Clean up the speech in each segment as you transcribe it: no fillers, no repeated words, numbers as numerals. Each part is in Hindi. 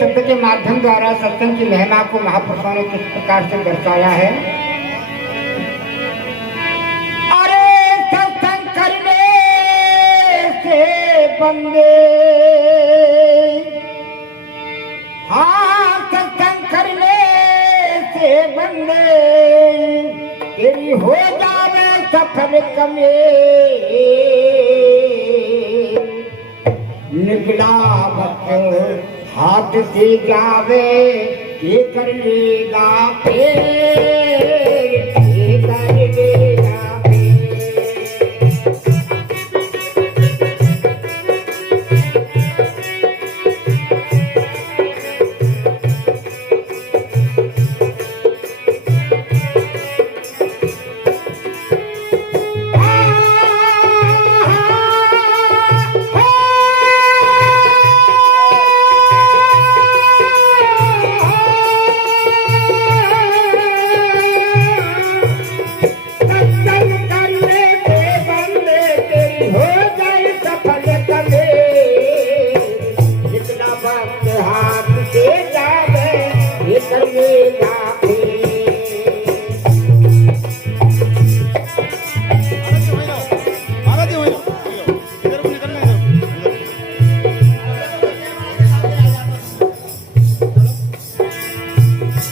शब्द के माध्यम द्वारा सत्संग की महिमा को महापुरुषों ने किस प्रकार से दर्शाया है। अरे सत्संग करने से बंदे, हाँ सत्संग करने से बंदे तेरी हो जावे सफल कमे। निकला वक्त हाथ से जावे ये कर लेगा फिर, ये कर लेगा फिर।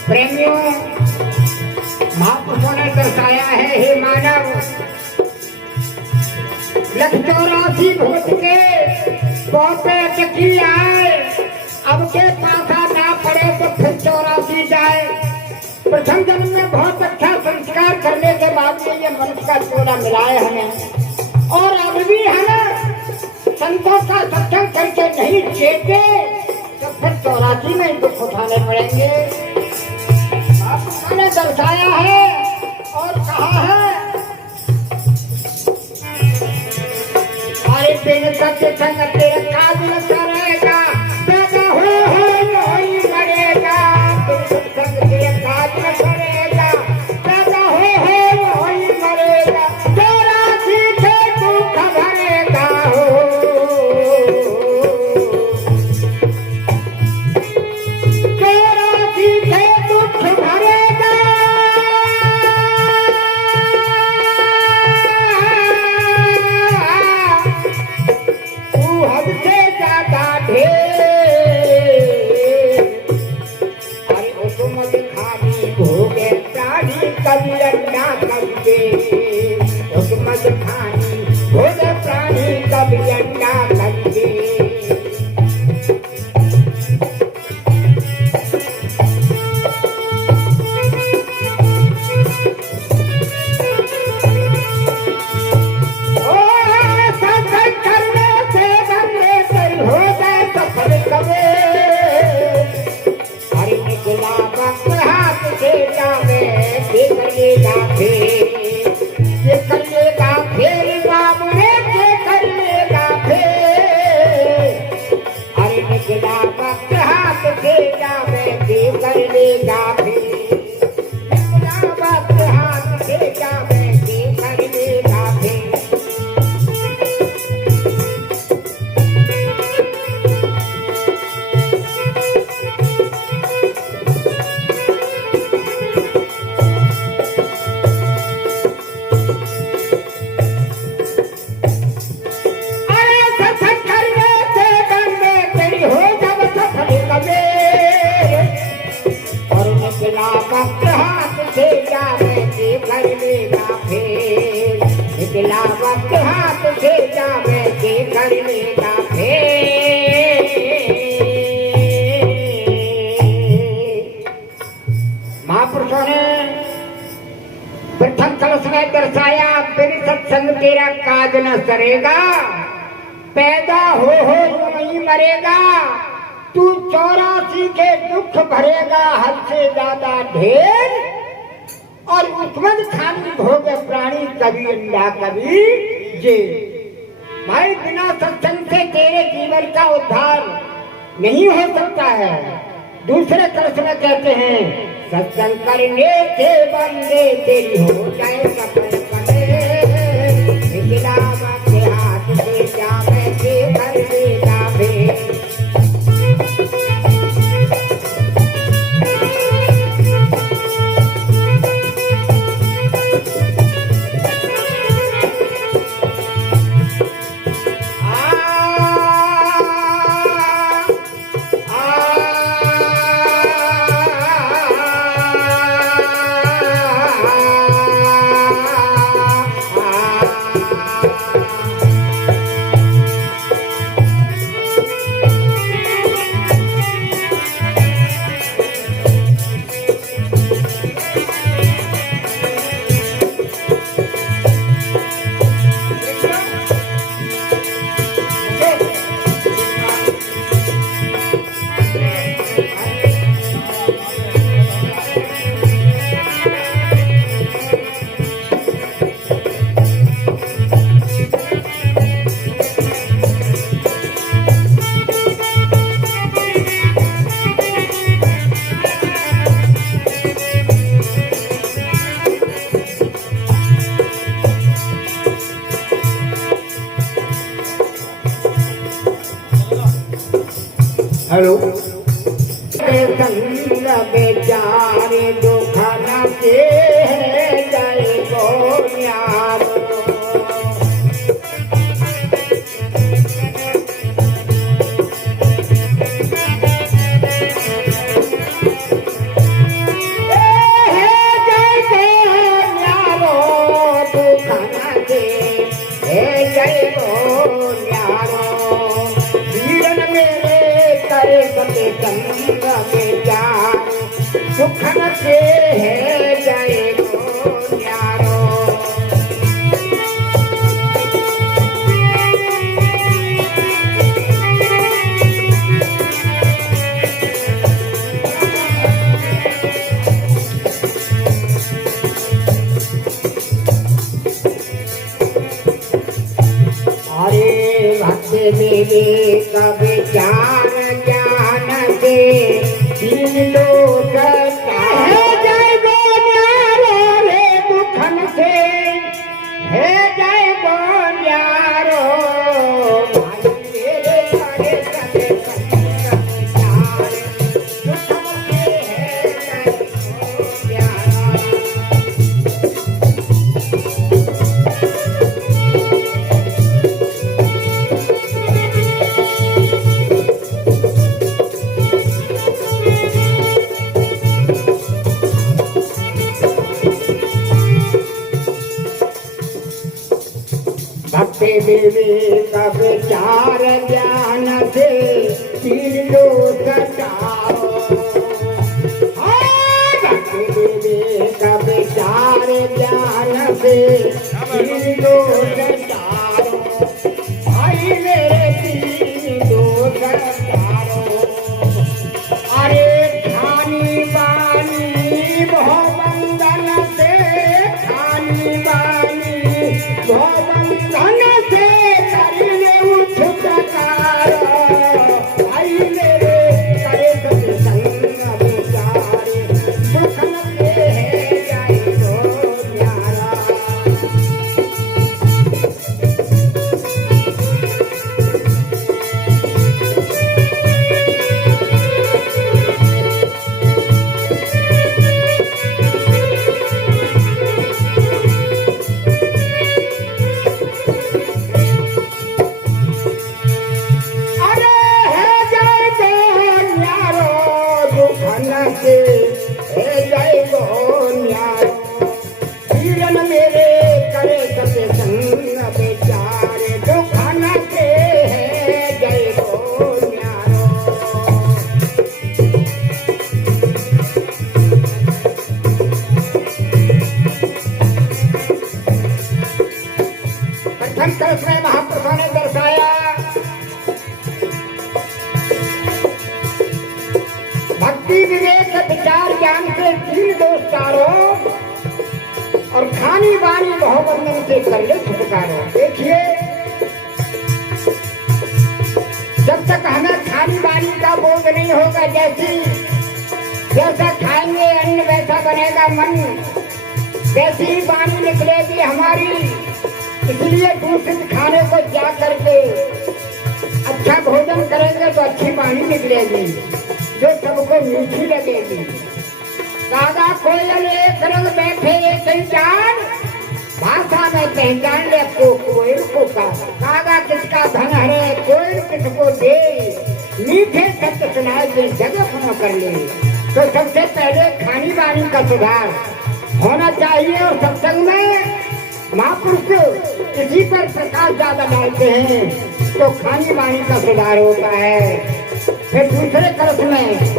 प्रेमियों, महापुरुषों ने दर्शाया है, हे मानव, 184 भूत के पौधे टकी आए, अब के पासा ना पड़े तो फिर 84 जाए। प्रथम जन्म में बहुत अच्छा संस्कार करने के बाद में ये मनुष्य का चोला मिला है हमें, और अब भी हमें संतों का सत्संग करके नहीं चेते तो फिर 84 में दुख उठाने पड़ेंगे। आपने दर्शाया है और कहा है, अरे बिन सत्संग तेरे काज न करेगा, पैदा हो ही मरेगा। बिन सत्संग तेरे काज न करेगा, पैदा हो ही मरेगा। 84 से दुख भरेगा हो, 84 से दुख भरेगा। तू हद से ज्यादा ढेर, अरे उसको मत खानी भोगे प्राणी कभी अंडा कभी, उसको मत खानी भोगे प्राणी कभी अंडा कभी। महापुरुषों ने प्रथम कलश में दर्शाया, बिन सत्संग तेरा काज न सरेगा, पैदा हो ही मरेगा। तू 84 के दुख भरेगा, हद से ज्यादा ढेर, और उत्मद खानी भोग प्राणी कभी अंडा कभी जे। भाई बिना सत्संग से तेरे जीवन का उद्धार नहीं हो सकता है। दूसरे कलश में कहते हैं, सत्संग करने से बंदे तेरी हो जाए सफल कमे। के हाथ से जावे के कर देगा भे। हेलो संग बेचारे दुख न के जय गोन्यारो सुखन के है जय गोन्यारो अरे भक्ति देवी का विचार ज्ञान से तीन लोग है जय गोन्यारो रे दुखन से है जय गोन्यारो भाई मेरे करे करे विचार दुखन से है जय गोन्यारो भक्ति देवी का विचार ज्ञान से तीन लोग सटाओ भक्ति देवी का विचार ज्ञान से तीन लोग सटाओ भाई मेरे तीन लोग सटाओ अरे खानी बानी बहु बंधन से खानी बानी बहु धन से करने उठ प्रकार आई मेरे करे सत्य संग विचारे सुखन के है जय गोन्यारा जय गोन्यारो वीरन मेरे करे सत्य संग विचारे दुखन के है जय गोन्यारो प्रथम कलश में महापुरुषों ने दर्शाया भक्ति विवेक विचार ज्ञान से तीन दोष तारो और खानी बानी बहुबंधन से कर ले छुटकारो देखिए जब तक हमें खानी बानी का बोध नहीं होगा जैसा खाएंगे अन्न वैसा बनेगा मन वैसी ही बानी निकलेगी हमारी इसलिए दूषित खाने को जा करके अच्छा भोजन करेंगे तो अच्छी बानी निकलेगी जो सबको मीठी लगेगी कागा कोयल एक रंग बैठे एक ही जान भाषा में पहचान ले को कोयल को कागा किसका धन है कोयल किसको दे मीठे सत्य सुनाए जिस जगह पूर्ण कर ले तो सबसे पहले खानी बानी का सुधार होना चाहिए और सत्संग में महापुरुष इसी पर प्रकाश ज्यादा डालते हैं तो खानी बानी का सुधार होता है। फिर दूसरे कलश में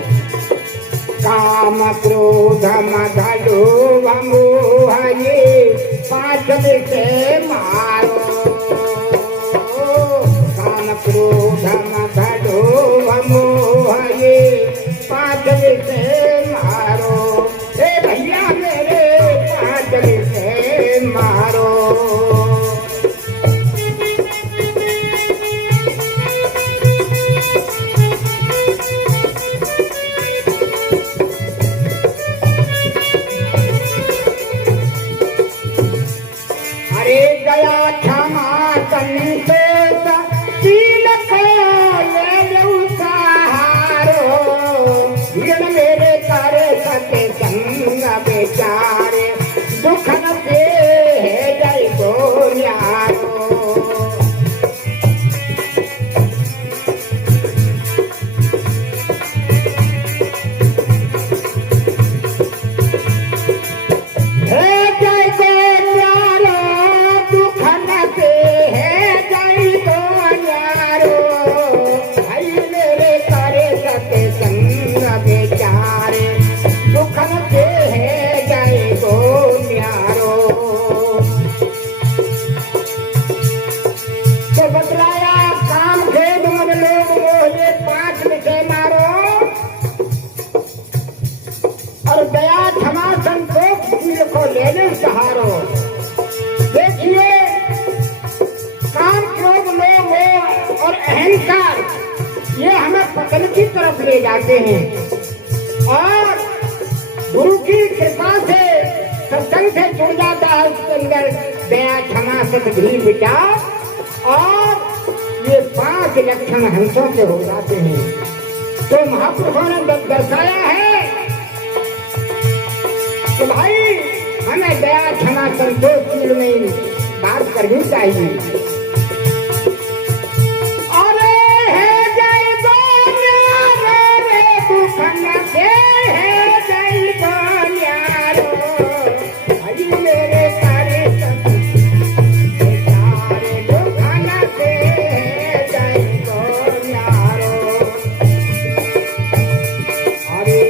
काम क्रोध मद लोभ मोह ये पांच विषय मारो काम क्रोध मद लोभ मोह ये पांच विषय मारो ए भैया मेरे पांच विषय मारो दया क्षमा संतोष शील को ले लो सहारा सत्संग बेचारे दुख न दे जय को न्यारो। देखिए काम, क्रोध, लोभ, मोह और अहंकार ये हमें पतन की तरफ ले जाते हैं और गुरु की कृपा से सत्संग से जुड़ जाता है। उसके अंदर दया, क्षमा, सद्भाव, विचार और ये 5 लक्षण हंसों के हो जाते हैं। तो महापुरुषों ने दर्शाया है तो भाई हमें दया, क्षमा, संतोष में बात करनी चाहिए। अरे है जय बोलिया रे दुख न दे, है जय बोलिया रो हरि मेरे तारे सारे दुख न दे, जय बोलिया रो। अरे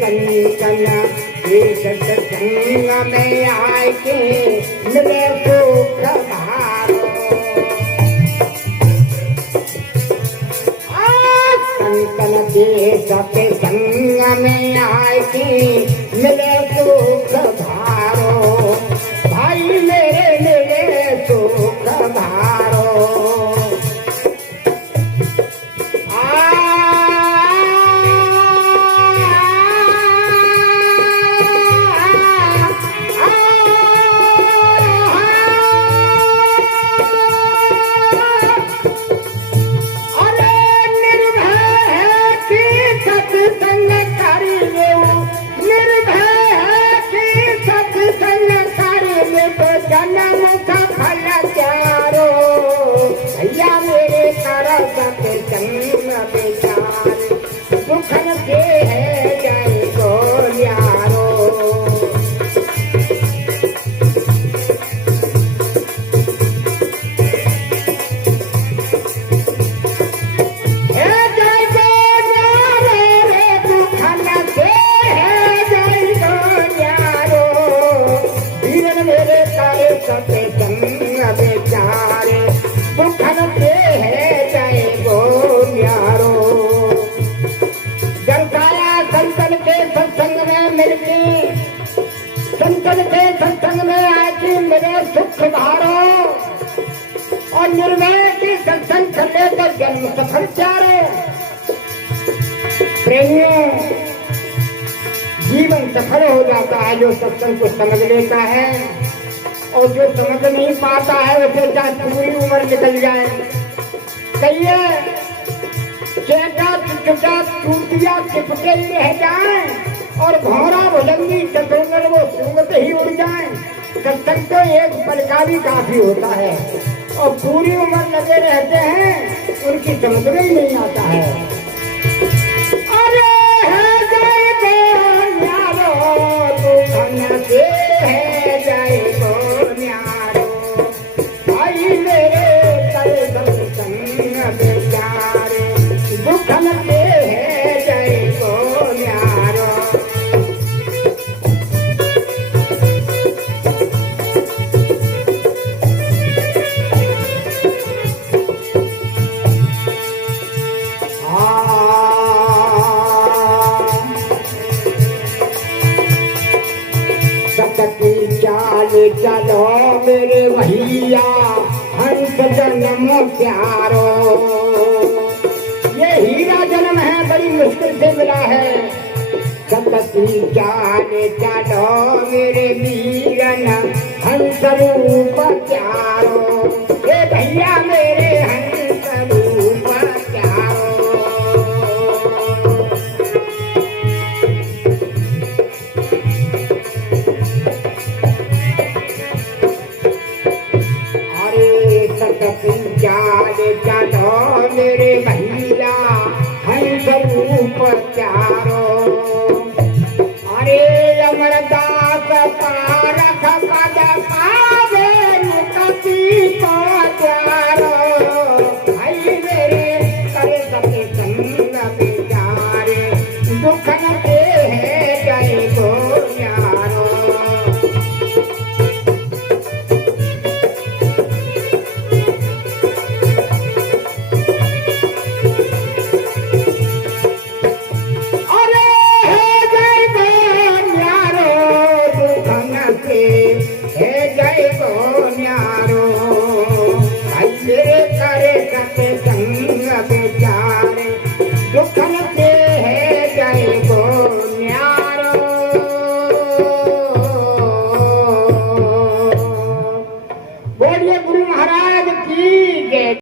संकन सत्संग में आए के मिले सुख भारो। संतन के सत्संग में आए के मिले सुख भारो, भाई मेरे मिले सुख भारो। सत्संग में आके मेरे सुख धारो और निर्णय की सत्संग करने का जन्म सफल चारो। प्रेमियों, जीवन सफल हो जाता है जो सत्संग को समझ लेता है, और जो समझ नहीं पाता है उसे चाहे पूरी उम्र निकल जाए। कहिए चेटा चुटा चूटिया चिपके ही रह जाए और घोड़ा भुजंगी चतुर्गर वो सुंगत ही उड़ जाए। सत्संग तो एक पल का भी काफी होता है और पूरी उम्र लगे रहते हैं, उनकी समझ में ही नहीं आता है। अरे है जय बोन्यारो दुखन से है जय बोन्यारो, भाई मेरे करे सत्संग बेचारे दुखन से है जय बोन्यारो। चलो मेरे भैया हंस जन्म प्यारो, ये हीरा जन्म है, बड़ी मुश्किल से मिला है। सतती चाले चलो मेरे वीरन हंस रूप प्यारो, ये भैया मेरे हंस रूप प्यारो। उपचारो अरे अमरदास पारख पद पावे मुक्ति को द्वारो भाई मेरे करे सके संग विचारे दुख न दे जय गो यारो करे सके संग